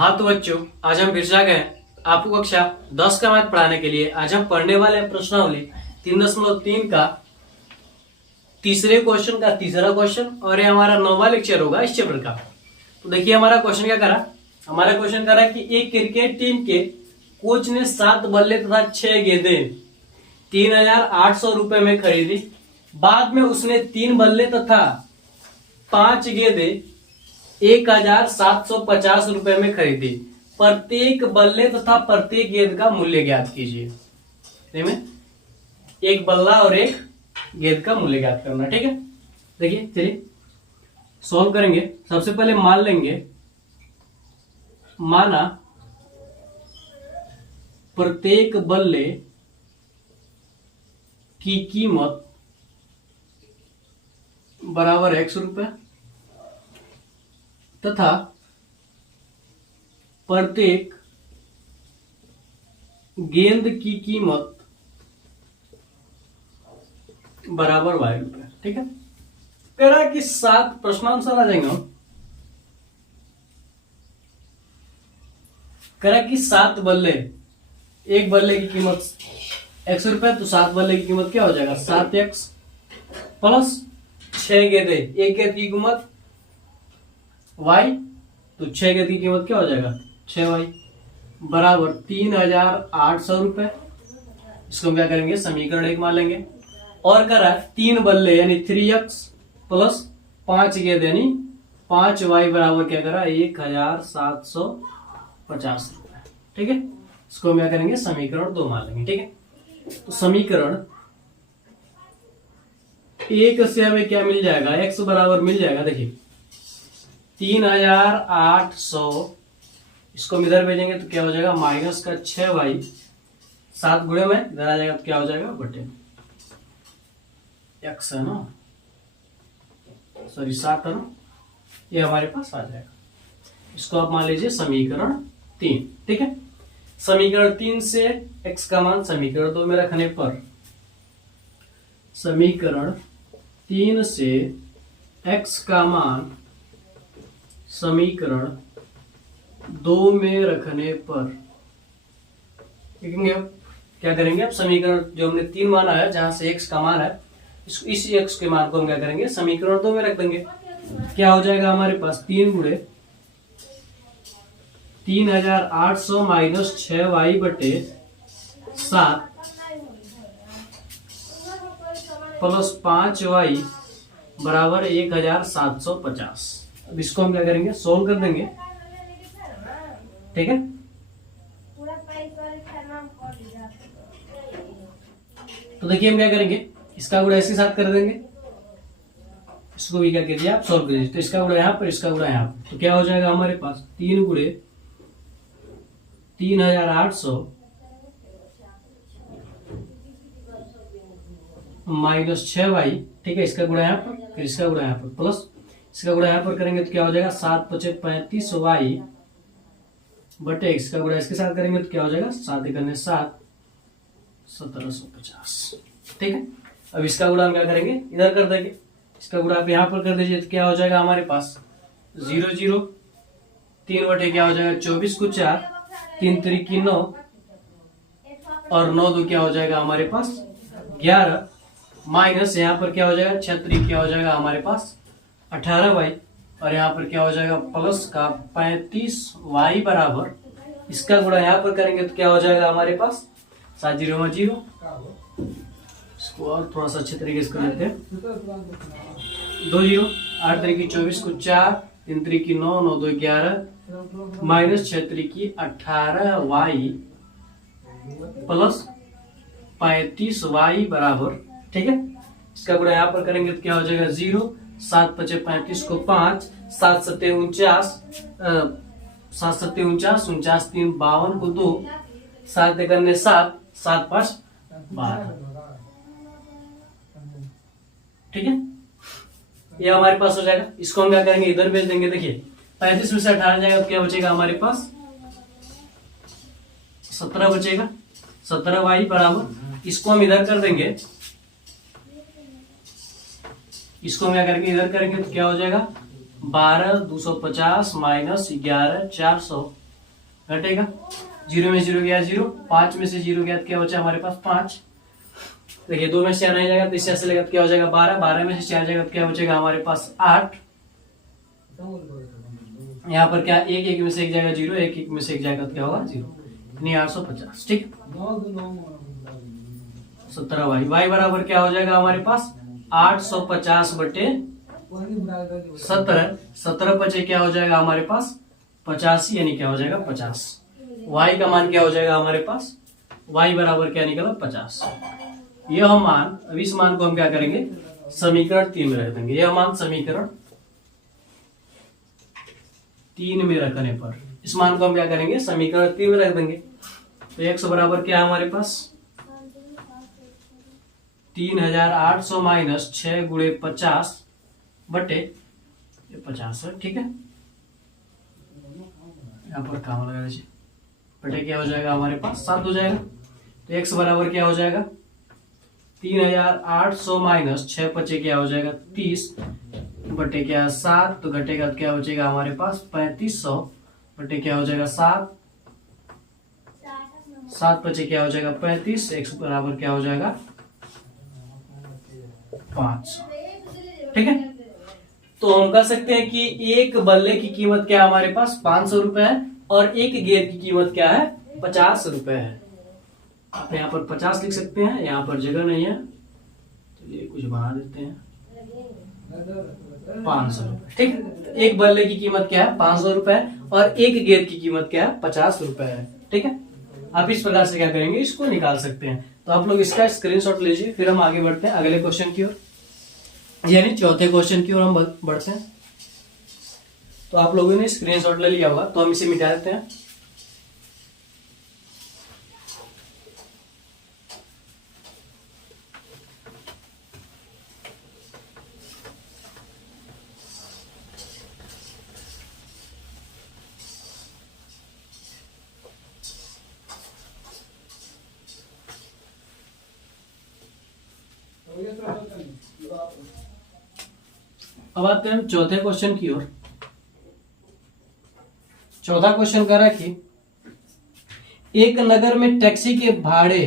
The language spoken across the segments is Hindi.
हाँ तो बच्चों, आज हम फिर से आ गए आपको कक्षा 10 का मैथ पढ़ाने के लिए। आज हम पढ़ने वाले हैं प्रश्नावली 3.3 का तीसरे क्वेश्चन का तीसरा क्वेश्चन, और ये हमारा 9वां लेक्चर होगा इस चैप्टर का। तो देखिए हमारा क्वेश्चन क्या करा। हमारा क्वेश्चन करा कि एक क्रिकेट टीम के कोच ने 7 बल्ले तथा 6 गेंदें 3,800 रुपए में खरीदी। बाद में उसने 3 बल्ले तथा 5 गेंदें 1,750 रुपए में खरीदी। प्रत्येक बल्ले तथा प्रत्येक गेंद का मूल्य ज्ञात कीजिए। एक बल्ला और एक गेंद का मूल्य ज्ञात करना, ठीक है। देखिए चलिए सॉल्व करेंगे। सबसे पहले मान लेंगे, माना प्रत्येक बल्ले की कीमत बराबर 100 रुपए तथा प्रत्येक गेंद की कीमत बराबर y रुपए, ठीक है। कह रहा है कि 7 प्रश्नानुसार आ जाएंगे हम। कह रहा है कि 7 बल्ले, एक बल्ले की कीमत 100 रुपए, तो 7 बल्ले की कीमत क्या हो जाएगा 7x प्लस 6 गेंदे, एक गेंद की कीमत y, तो 6 गेंद की कीमत क्या हो जाएगा 6y बराबर 3,800 रुपए। इसको हम क्या करेंगे समीकरण 1 मान लेंगे। और कह रहा है 3 बल्ले यानी 3x प्लस 5 गेंद यानी 5y बराबर क्या करा 1,750 रुपए, ठीक है। इसको हम क्या करेंगे समीकरण 2 मान लेंगे, ठीक है। तो समीकरण 1 से हमें क्या मिल जाएगा, x बराबर मिल जाएगा, देखिए 3,800, इसको हम इधर भेजेंगे तो क्या हो जाएगा माइनस का 6y, 7 गुणे में इधर आ जाएगा तो क्या हो जाएगा बटे x है ना, सॉरी 7 है ना, ये हमारे पास आ जाएगा। इसको आप मान लीजिए समीकरण 3, ठीक है। समीकरण 3 से x का मान समीकरण 2 में रखने पर, समीकरण 3 से x का मान समीकरण 2 में रखने पर देखेंगे क्या करेंगे। अब समीकरण जो हमने 3 माना है, जहां से x का मान है, इस x के मान को हम क्या करेंगे समीकरण 2 में रख देंगे। क्या हो जाएगा हमारे पास 3 गुणे 3,800 माइनस 6y बटे 7 प्लस 5y बराबर 1,750। अब इसको हम क्या करेंगे सोल्व कर देंगे, ठीक है। तो देखिए हम क्या करेंगे, इसका गुणा इसके साथ कर देंगे, इसको भी क्या कीजिए आप सोल्व कीजिए। तो इसका गुणा यहाँ पर, इसका गुणा यहाँ पर, तो क्या हो जाएगा हमारे पास 3 गुणे 3,800 माइनस 6y, ठीक है। इसका गुणा यहाँ पर, फिर इसका गुणा यहाँ पर, प्लस इसका गुणा यहाँ पर करेंगे तो क्या हो जाएगा 7×5=35y बटे x का गुणा इसके साथ करेंगे तो क्या हो जाएगा 7 × 7 1750, ठीक है। अब इसका गुणा हम क्या करेंगे इधर कर देंगे, इसका गुणा आप यहाँ पर कर दीजिए तो क्या हो जाएगा हमारे पास 0 0 3 बटे क्या हो जाएगा 24 को 4, 3 3 9 और 9 2 क्या हो जाएगा हमारे पास 11, माइनस यहाँ पर क्या हो जाएगा 6 3 क्या हो जाएगा हमारे पास 18y, और यहाँ पर क्या हो जाएगा प्लस का 35y बराबर, इसका गुणा यहाँ पर करेंगे तो क्या हो जाएगा हमारे पास 7 0 में 0। इसको और थोड़ा सा अच्छे तरीके से कर लेते हैं, 2 0 8 3 24 को 4, 3 3 9 9 2 11 माइनस 6 3 18y प्लस 35y बराबर, ठीक है। इसका गुणा यहाँ पर करेंगे तो क्या हो जाएगा 0, 7 5 35 को 5, 7 7 49, 7 7 49, 49 3 52 को 2, 7 करने 7, 7 5 12, ठीक है। ये हमारे पास हो जाएगा। इसको हम क्या करेंगे इधर भेज देंगे। देखिए 35 में से 18 जाएगा तो क्या बचेगा हमारे पास 17 बचेगा, 17y बराबर, इसको हम इधर कर देंगे, इसको हम क्या करेंगे इधर करेंगे तो क्या हो जाएगा 12 250 माइनस 11 400 घटेगा। 0 में 0 गया 0, 5 में से 0 गया तो क्या बचा हमारे पास 5। देखिए 2 में से 4 नहीं जाएगा तो इससे लगेगा तो क्या हो जाएगा 12, 12 में से 4 जाएगा तो क्या बचेगा हमारे पास 8। यहाँ पर क्या 1 1 में से 1 जाएगा 0, 1 1 में से 1 जाएगा तो क्या होगा 0, यानी 850। ठीक, 17 वाई बराबर क्या हो जाएगा हमारे पास 850 बटे 17, 17 बचे क्या हो जाएगा हमारे पास 85, यानी क्या हो जाएगा 50। y का मान क्या हो जाएगा हमारे पास, y बराबर क्या निकला 50। यह मान, अब इस मान को हम क्या करेंगे समीकरण 3 में रख देंगे। यह मान समीकरण 3 में रखने पर इस मान को हम क्या करेंगे समीकरण 3 में रख देंगे। तो x बराबर क्या है हमारे पास 3800 माइनस 6 गुणे 50 बटे 50 है। ठीक है, यहाँ पर काम लगा दीजिए, बटे क्या हो जाएगा हमारे पास 7 हो जाएगा। तो x बराबर क्या हो जाएगा 3800 माइनस 6 बचे क्या हो जाएगा 30 बटे क्या 7, तो घटेगा तो क्या बचेगा हमारे पास 3500 बटे क्या हो जाएगा 7, 7 बचे क्या हो जाएगा 35, x बराबर क्या हो जाएगा 5। ठीक है, तो हम कह सकते हैं कि एक बल्ले की कीमत क्या हमारे पास 500 रुपए है और एक गेंद की कीमत क्या है 50 रुपए है। आप यहाँ पर 50 लिख सकते हैं, यहाँ पर जगह नहीं है तो ये कुछ बना देते हैं 500 रुपए। ठीक है, एक बल्ले की कीमत क्या है 500 रुपए और एक गेंद की कीमत क्या है 50 रुपए है। ठीक है, आप इस प्रकार से क्या करेंगे इसको निकाल सकते हैं। तो आप लोग इसका स्क्रीनशॉट लीजिए, फिर हम आगे बढ़ते हैं अगले क्वेश्चन की ओर, यानी चौथे क्वेश्चन की ओर हम बढ़ते हैं। तो आप लोगों ने स्क्रीनशॉट ले लिया होगा, तो हम इसे मिटा देते हैं। अब आते हैं हम चौथे क्वेश्चन की ओर। चौथा क्वेश्चन कह रहा है कि एक नगर में टैक्सी के भाड़े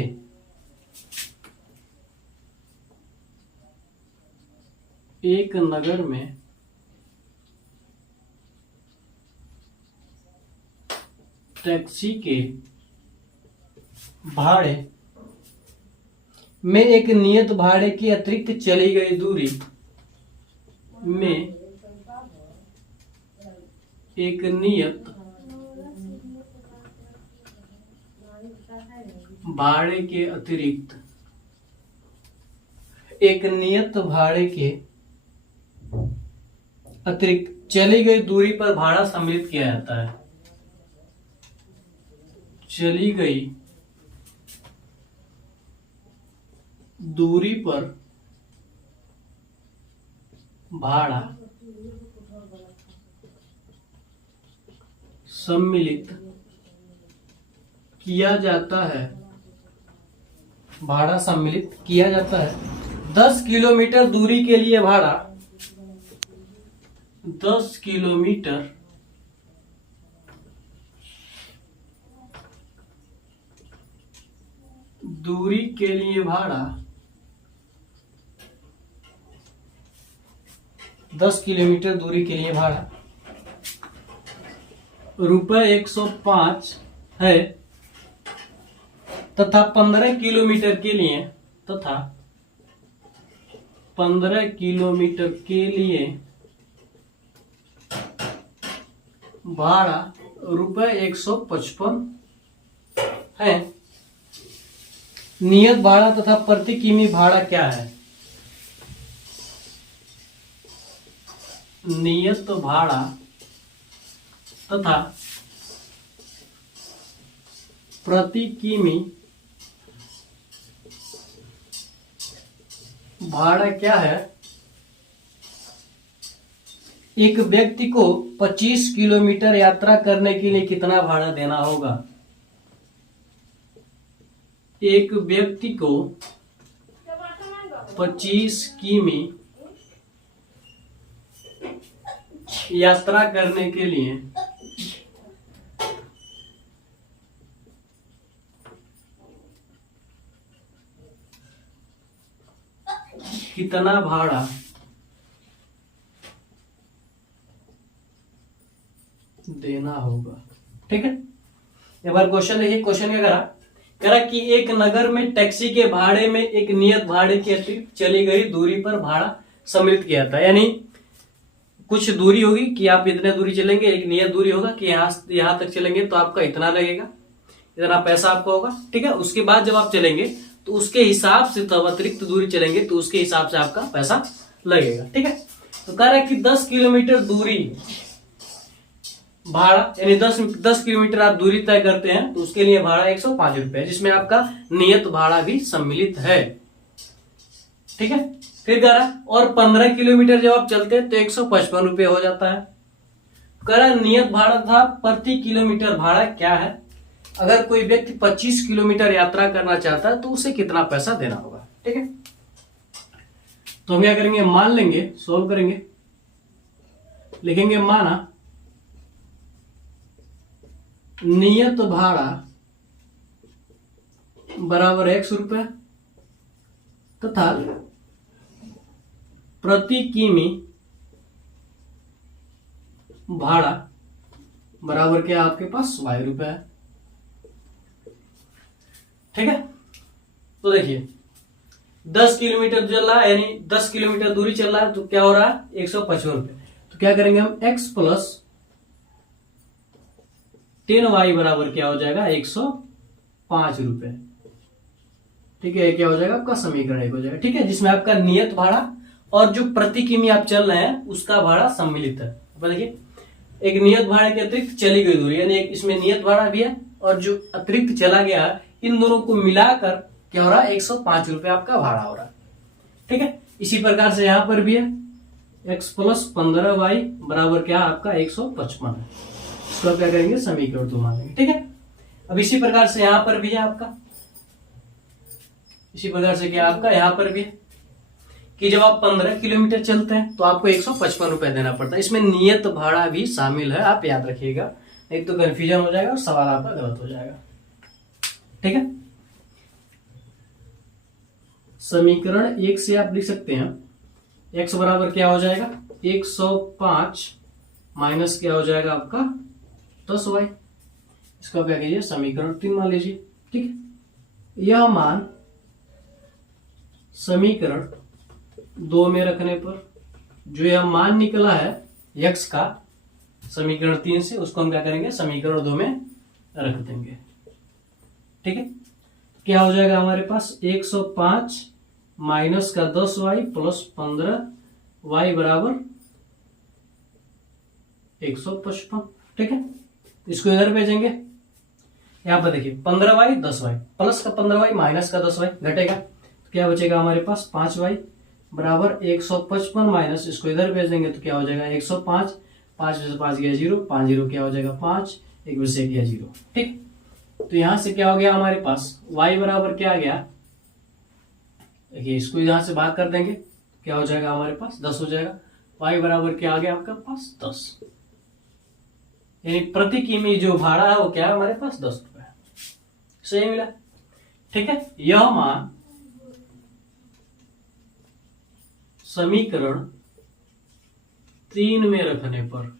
एक नगर में टैक्सी के भाड़े में एक नियत भाड़े के अतिरिक्त चली गई दूरी में एक नियत भाड़े के अतिरिक्त चली गई दूरी पर भाड़ा सम्मिलित किया जाता है। चली गई दूरी पर भाड़ा सम्मिलित किया जाता है। भाड़ा सम्मिलित किया जाता है। 10 किलोमीटर दूरी के लिए भाड़ा 10 किलोमीटर दूरी के लिए भाड़ा 10 किलोमीटर दूरी के लिए भाड़ा ₹105 है तथा 15 किलोमीटर के लिए भाड़ा ₹155 है। नियत भाड़ा तथा प्रति किमी भाड़ा क्या है? नियत भाड़ा तथा प्रति किमी भाड़ा क्या है? एक व्यक्ति को 25 किलोमीटर यात्रा करने के लिए कितना भाड़ा देना होगा? एक व्यक्ति को 25 किमी यात्रा करने के लिए कितना भाड़ा देना होगा। ठीक है, एक बार क्वेश्चन देखिए। क्वेश्चन क्या करा कि एक नगर में टैक्सी के भाड़े में एक नियत भाड़े के अतिरिक्त चली गई दूरी पर भाड़ा सम्मिलित किया था। यानी कुछ दूरी होगी कि आप इतने दूरी चलेंगे, एक नियत दूरी होगा कि यहाँ तक चलेंगे तो आपका इतना लगेगा, इतना पैसा आपका होगा। ठीक है, उसके बाद जब आप चलेंगे तो उसके हिसाब से, तब अतिरिक्त दूरी चलेंगे तो उसके हिसाब से आपका पैसा लगेगा। ठीक है, तो कह रहा है कि 10 किलोमीटर दूरी भाड़ा, यानी 10 किलोमीटर आप दूरी तय करते हैं तो उसके लिए भाड़ा 105 रुपए, जिसमें आपका नियत भाड़ा भी सम्मिलित है। ठीक है, फिर कह रहा और 15 किलोमीटर जब आप चलते हैं तो 155 रुपये हो जाता है। कह रहा नियत भाड़ा था, प्रति किलोमीटर भाड़ा क्या है। अगर कोई व्यक्ति 25 किलोमीटर यात्रा करना चाहता है तो उसे कितना पैसा देना होगा। ठीक है, तो हम क्या करेंगे, मान लेंगे, सोल्व करेंगे, लिखेंगे माना नियत भाड़ा बराबर 100 रुपये तथा प्रति किमी भाड़ा बराबर क्या आपके पास ₹y है। ठीक है, तो देखिए 10 किलोमीटर चल रहा है, यानी 10 किलोमीटर दूरी चल रहा है तो क्या हो रहा है 155 रुपये। तो क्या करेंगे हम, x प्लस 10y बराबर क्या हो जाएगा 105 रुपये। ठीक है, क्या हो जाएगा आपका समीकरण 1 हो जाएगा। ठीक है, जिसमें आपका नियत भाड़ा और जो प्रति किमी आप चल रहे हैं उसका भाड़ा सम्मिलित है। देखिए एक नियत भाड़े के अतिरिक्त चली गई दूरी, यानी एक इसमें नियत भाड़ा भी है और जो अतिरिक्त चला गया, इन दोनों को मिलाकर क्या हो रहा है 105 रुपये आपका भाड़ा हो रहा है। ठीक है, इसी प्रकार से यहां पर भी है x प्लस 15y बराबर क्या आपका 155 है। इसको क्या करेंगे, समीकरण 2 मान लेंगे। ठीक है, अब इसी प्रकार से यहां पर भी है आपका, इसी प्रकार से क्या आपका यहां पर भी है कि जब आप 15 किलोमीटर चलते हैं तो आपको 155 रुपए देना पड़ता है। इसमें नियत भाड़ा भी शामिल है, आप याद रखिएगा, एक तो कंफ्यूजन हो जाएगा और सवाल आपका गलत हो जाएगा। ठीक है, समीकरण 1 से आप लिख सकते हैं x बराबर क्या हो जाएगा 105 माइनस क्या हो जाएगा आपका 10y। इसका क्या कीजिए, समीकरण 3 मान लीजिए। ठीक है, यह मान समीकरण 2 में रखने पर जो यह मान निकला है x का समीकरण 3 से, उसको हम क्या करेंगे, समीकरण 2 में रख देंगे। ठीक है, क्या हो जाएगा हमारे पास 105 माइनस का 10y प्लस 15y बराबर 155। ठीक है, इसको इधर भेजेंगे, यहां पर देखिए 15y 10y प्लस का 15y माइनस का 10y घटेगा, तो क्या बचेगा हमारे पास 5y बराबर 155 माइनस, इसको इधर भेज देंगे तो क्या हो जाएगा 105, 5 में से 5 गया 0, 5 0 क्या हो जाएगा 5, 1 में से 1 गया 0। ठीक, तो यहां से क्या हो गया हमारे पास y बराबर क्या आ गया, देखिए इसको यहां से भाग कर देंगे, क्या हो जाएगा हमारे पास 10 हो जाएगा। y बराबर क्या आ गया आपका पास 10, यानी प्रति किमी जो भाड़ा है वो क्या है हमारे पास 10 रुपए। सही मिला। ठीक है, यह मान समीकरण 3 में रखने पर,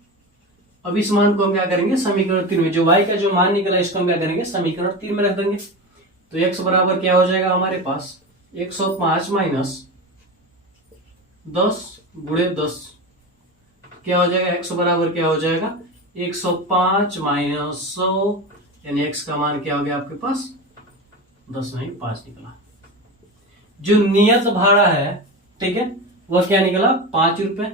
अब इस मान को हम क्या करेंगे, समीकरण 3 में जो y का जो मान निकला इसको हम क्या करेंगे, समीकरण 3 में रख देंगे। तो x बराबर क्या हो जाएगा हमारे पास 105 माइनस 10 गुणे 10, क्या हो जाएगा x बराबर क्या हो जाएगा 105 माइनस 100, यानी x का मान क्या हो गया आपके पास 10 नहीं 5 निकला। जो नियत भाड़ा है, ठीक है, वह क्या निकला 5 रुपए,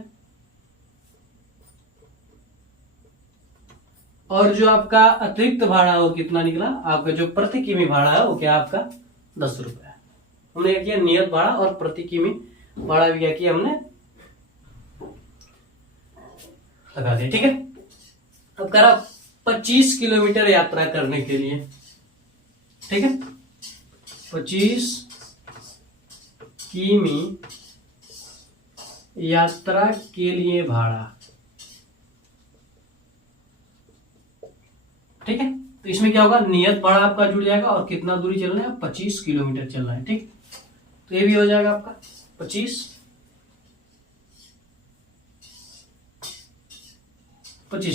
और जो आपका अतिरिक्त भाड़ा है वो कितना निकला, आपका जो प्रति किमी भाड़ा है वो क्या आपका 10 रुपए है। हमने क्या किया, नियत भाड़ा और प्रति किमी भाड़ा भी क्या किया हमने लगा दिया। ठीक है, अब करा 25 किलोमीटर यात्रा करने के लिए, ठीक है, 25 किमी यात्रा के लिए भाड़ा। ठीक है, तो इसमें क्या होगा, नियत भाड़ा आपका जुड़ जाएगा और कितना दूरी चलना है 25 किलोमीटर चलना है। ठीक, तो ये भी हो जाएगा आपका। 25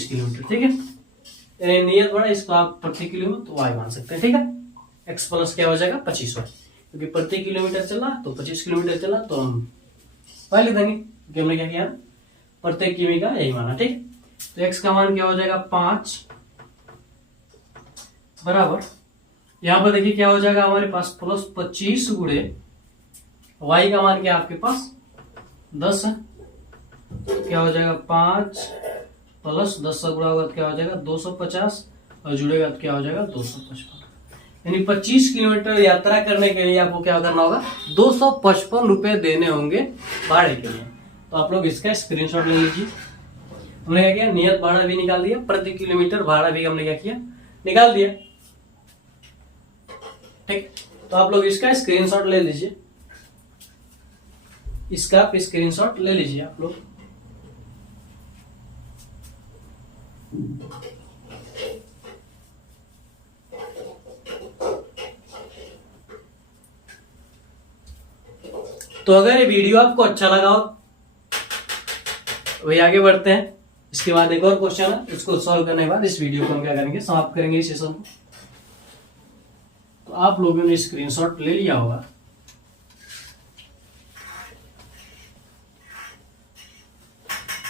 किलोमीटर, ठीक है। यानी नियत बढ़ा, इसको आप प्रति किलो में तो वाई मान सकते हैं, ठीक है। एक्स प्लस क्या हो जाएगा 25 वाई, क्योंकि प्रति किलोमीटर चला तो 25 किलोमीटर चला तो हम वाई लिख देंगे, क्योंकि हमने क्या किया प्रत्येक किमी का यही माना, ठीक। तो एक्स का मान क्या हो जाएगा 5 बराबर, यहां पर देखिए क्या हो जाएगा हमारे पास प्लस 25 गुणे वाई का मान क्या आपके पास 10 है, तो क्या हो जाएगा 5 प्लस 10 से गुणा होगा तो क्या हो जाएगा 250 और जुड़ेगा तो क्या हो जाएगा 255। यानी 25 किलोमीटर यात्रा करने के लिए आपको क्या करना होगा 255 रुपए देने होंगे भाड़े के लिए। तो आप लोग इसका स्क्रीनशॉट ले लीजिए। हमने क्या किया, नियत भाड़ा भी निकाल दिया, प्रति किलोमीटर भाड़ा भी हमने क्या किया निकाल दिया, ठीक। तो आप लोग इसका स्क्रीनशॉट ले लीजिए, इसका स्क्रीनशॉट ले लीजिए आप लोग। तो अगर ये वीडियो आपको अच्छा लगा हो वही आगे बढ़ते हैं। इसके बाद एक और क्वेश्चन है, इसको सॉल्व करने के बाद इस वीडियो को हम क्या करेंगे समाप्त करेंगे इस सेशन को। तो आप लोगों ने स्क्रीनशॉट ले लिया होगा।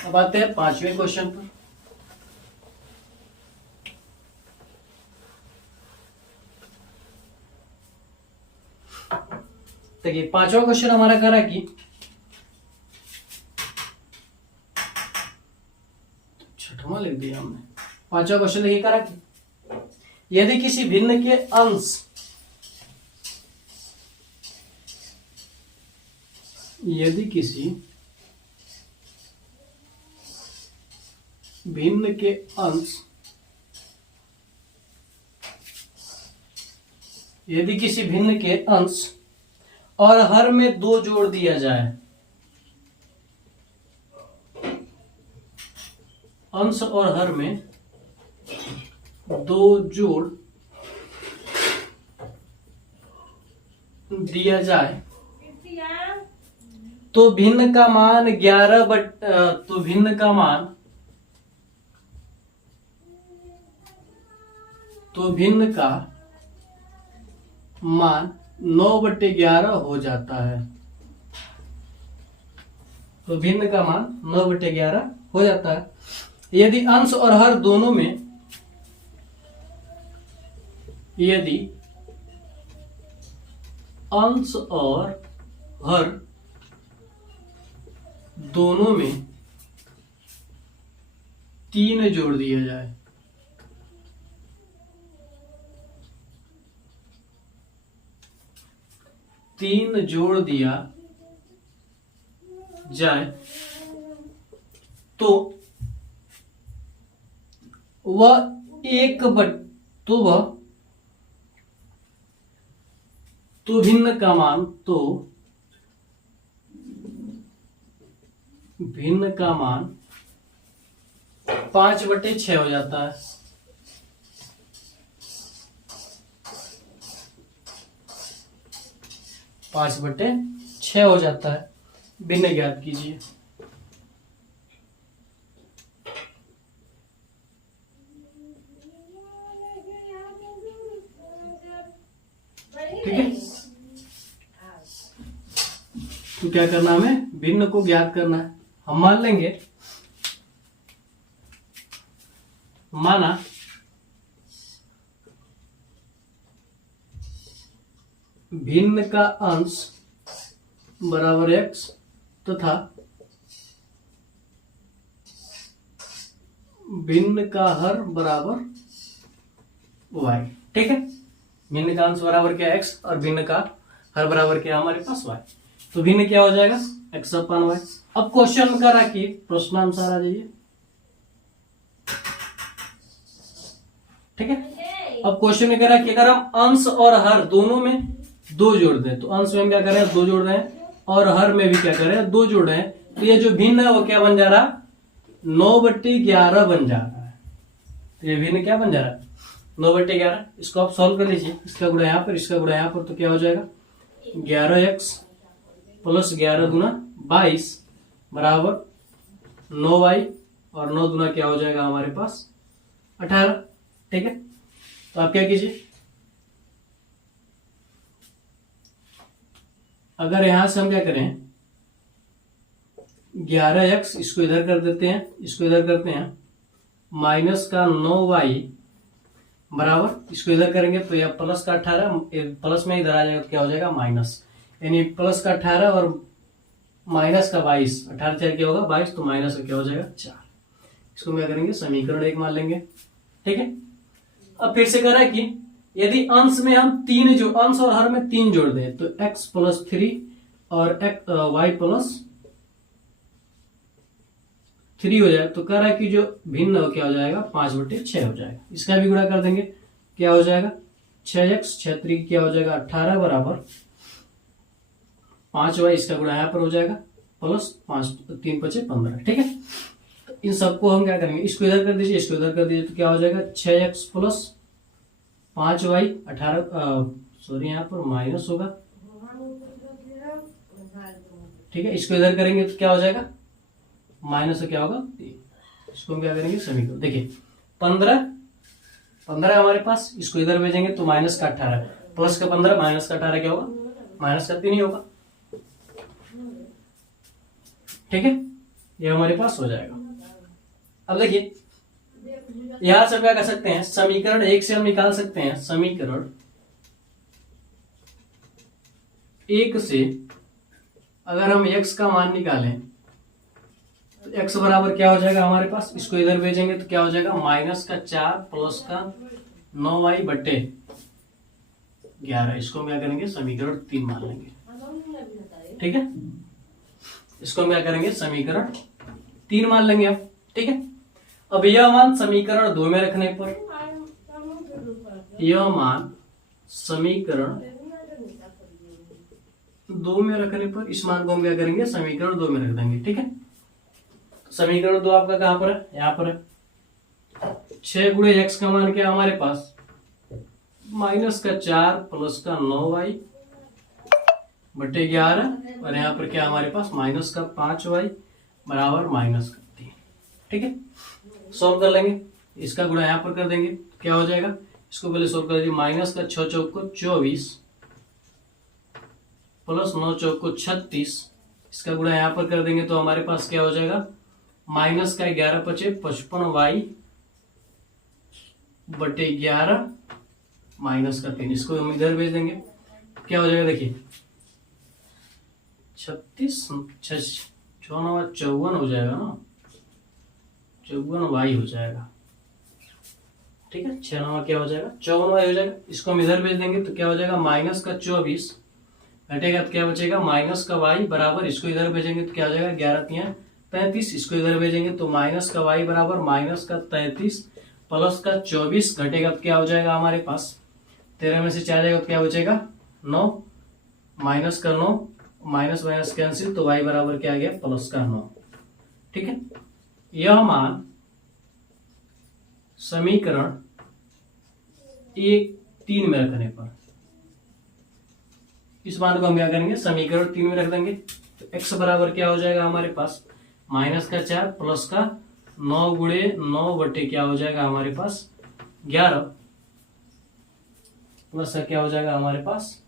अब आते हैं 5वें क्वेश्चन पर। देखिए 5वां क्वेश्चन हमारा करा कि छठवां लिख दिया हमने। 5वां क्वेश्चन देखिए करा कि यदि किसी भिन्न के अंश यदि किसी भिन्न के अंश यदि किसी भिन्न के अंश और हर में 2 जोड़ दिया जाए, अंश और हर में 2 जोड़ दिया जाए तो भिन्न का मान 11 तो भिन्न का मान तो भिन्न का मान 9/11 हो जाता है। तो भिन्न का मान 9/11 हो जाता है यदि अंश और हर दोनों में यदि अंश और हर दोनों में 3 जोड़ दिया जाए। तीन जोड़ दिया जाए तो वह तो भिन्न का मान भिन्न का मान 5/6 हो जाता है। पांच बटे 6 हो जाता है। भिन्न ज्ञात कीजिए। ठीक है, तो क्या करना हमें भिन्न को ज्ञात करना है। हम मान लेंगे, माना भिन्न का अंश बराबर x तथा भिन्न का हर बराबर y। ठीक है, भिन्न का अंश बराबर क्या x और भिन्न का हर बराबर क्या हमारे पास y। तो भिन्न क्या हो जाएगा x/y। अब क्वेश्चन करा कि प्रश्नानुसार आ जाइए। ठीक है, अब क्वेश्चन में करा कि अगर हम अंश और हर दोनों में 2 जोड़ दें, तो अंश में क्या करें 2 जोड़ रहे हैं और हर में भी क्या करें 2 जोड़ रहे हैं, तो ये जो भिन्न है वो क्या बन जा रहा 9/11 बन जा रहा है। तो ये भिन्न क्या बन जा रहा है 9/11। इसको आप सॉल्व कर लीजिए, इसका गुणा यहाँ पर, इसका गुणा यहाँ पर, तो क्या हो जाएगा 11x प्लस 11 दूना 22 बराबर 9y और 9 दूना क्या हो जाएगा हमारे पास 18। ठीक है, तो आप क्या कीजिए, अगर यहां से हम क्या करें 11x इसको इधर कर देते हैं, इसको इधर करते हैं, माइनस का 9y बराबर इसको इधर करेंगे तो यह प्लस का 18 प्लस में इधर आ जाएगा तो क्या हो जाएगा माइनस, यानी प्लस का 18 और माइनस का 22, 18 4 क्या होगा 22, तो माइनस का क्या हो जाएगा 4। इसको क्या करेंगे समीकरण 1 मान लेंगे। ठीक है, अब फिर से कह रहा है कि यदि अंश में हम तीन जो अंश और हर में 3 जोड़ दें तो x प्लस 3 और y प्लस 3 हो जाए, तो कह रहा है कि जो भिन्न हो क्या हो जाएगा 5/6 हो जाएगा। इसका भी गुणा कर देंगे, क्या हो जाएगा 6x 6 3 क्या हो जाएगा 18 बराबर 5y, इसका गुणा यहाँ पर हो जाएगा प्लस 5 3 5 15। ठीक है, तो इन सबको हम क्या करेंगे, इसको इधर कर दीजिए, इसको इधर कर दीजिए, तो क्या हो जाएगा 6x प्लस 5y 18 सॉरी यहाँ पर माइनस होगा। ठीक है, इसको इधर करेंगे तो क्या हो जाएगा माइनस से क्या होगा 3। इसको हम क्या करेंगे समीकरण, देखिए 15 हमारे पास, इसको इधर भेजेंगे तो माइनस का 18 प्लस का 15 माइनस का 18 क्या होगा माइनस का 3 ही होगा। ठीक है, ये हमारे पास हो जाएगा। अब देखिए यहां से क्या कर सकते हैं, समीकरण 1 से हम निकाल सकते हैं, समीकरण 1 से अगर हम x का मान निकालें तो x बराबर क्या हो जाएगा हमारे पास, इसको इधर भेजेंगे तो क्या हो जाएगा माइनस का 4 प्लस का 9y बटे 11। इसको हम क्या करेंगे समीकरण 3 मान लेंगे। ठीक है, इसको हम क्या करेंगे समीकरण 3 मान लेंगे अब। ठीक है, अब यह मान समीकरण 2 में रखने पर, यह मान समीकरण 2 में रखने पर इस मान को हम क्या करेंगे समीकरण 2 में रख देंगे। ठीक है, समीकरण 2 आपका कहां पर है, यहाँ पर है। 6 गुणे x का मान क्या हमारे पास माइनस का 4 प्लस का 9y बटे 11 और यहाँ पर क्या हमारे पास माइनस का 5y बराबर माइनस का 3। ठीक है, सॉल्व कर लेंगे, इसका गुणा यहाँ पर कर देंगे तो क्या हो जाएगा, इसको पहले सॉल्व कर दीजिए, माइनस का 6 चौक को 24 प्लस 9 चौक को 36, इसका गुणा यहाँ पर कर देंगे तो हमारे पास क्या हो जाएगा माइनस का 11 पचे 55y बटे 11 माइनस का 3, इसको हम इधर भेज देंगे, क्या हो जाएगा देखिए 36 6 9 54 हो जाएगा ना, 54y हो जाएगा। ठीक है, 6 9 क्या हो जाएगा 54y हो जाएगा। इसको हम इधर भेज देंगे तो क्या हो जाएगा माइनस का 24 घटेगा तो क्या बचेगा माइनस का y बराबर, इसको इधर भेजेंगे तो क्या हो जाएगा 11 3 35, इसको इधर भेजेंगे तो माइनस का y बराबर माइनस का 33 प्लस का 24 घटेगा तो क्या हो जाएगा हमारे पास 13 में से 4 जाएगा तो क्या बचेगा 9 माइनस का 9 माइनस माइनस कैंसिल तो y बराबर क्या आ गया प्लस का 9। ठीक है, यह मान समीकरण 3 में रखने पर इस मान को हम क्या करेंगे समीकरण 3 में रख देंगे, तो x बराबर क्या हो जाएगा हमारे पास माइनस का 4 प्लस का 9 गुणे 9 बटे क्या हो जाएगा हमारे पास 11 प्लस का क्या हो जाएगा हमारे पास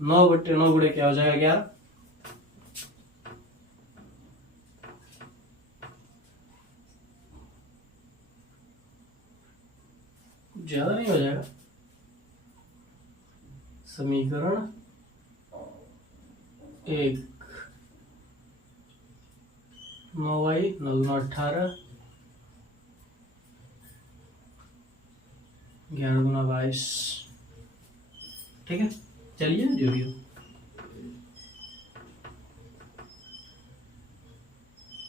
9 बटे 9 गुणे क्या हो जाएगा 11, ज्यादा नहीं हो जाएगा। समीकरण 1 9y 9 18 11 गुना 22। ठीक है, चलिए जो भी हो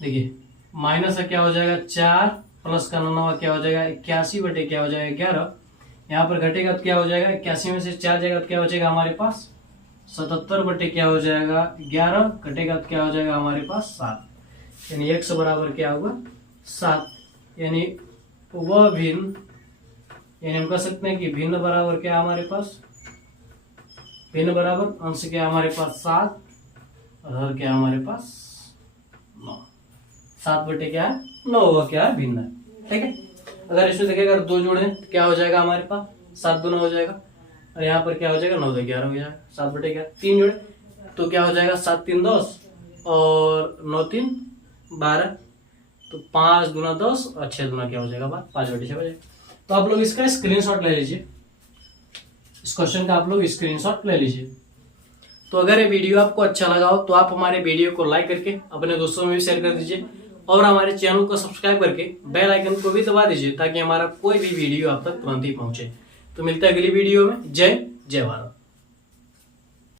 देखिए माइनस का क्या हो जाएगा 4 प्लस का 9 क्या हो जाएगा 81 बटे क्या हो जाएगा 11, यहाँ पर घटेगा तो क्या हो जाएगा 81 में से 4 जाएगा तो क्या बचेगा हमारे पास 77 बटे क्या हो जाएगा 11, घटेगा तो क्या हो जाएगा हमारे पास 7, यानी x बराबर क्या होगा 7, यानी वह भिन्न, यानी हम कह सकते हैं कि भिन्न बराबर क्या हमारे पास भिन्न बराबर अंश क्या है हमारे पास 7 और हर क्या है हमारे पास 9। 7 बटे क्या है 9 होगा, क्या है भिन्न है। ठीक है, अगर इसमें देखेगा 2 जोड़े तो क्या हो जाएगा हमारे पास 7 2 9 हो जाएगा, और यहाँ पर क्या हो जाएगा 9 2 11 हो जाएगा। 7 बटे 11, 3 जोड़े तो क्या हो जाएगा 7 3 10 और 9 3 12, तो 5 दूना 10 और 6 दूना क्या हो जाएगा 5 बटे 6 हो जाएगा। तो आप लोग इसका स्क्रीनशॉट ले लीजिए, इस क्वेश्चन का आप लोग स्क्रीनशॉट ले लीजिए। तो अगर ये वीडियो आपको अच्छा लगा हो तो आप हमारे वीडियो को लाइक करके अपने दोस्तों में भी शेयर कर दीजिए, और हमारे चैनल को सब्सक्राइब करके बेल आइकन को भी दबा दीजिए, ताकि हमारा कोई भी वीडियो आप तक तुरंत ही पहुंचे। तो मिलते हैं अगली वीडियो में। जय भारत।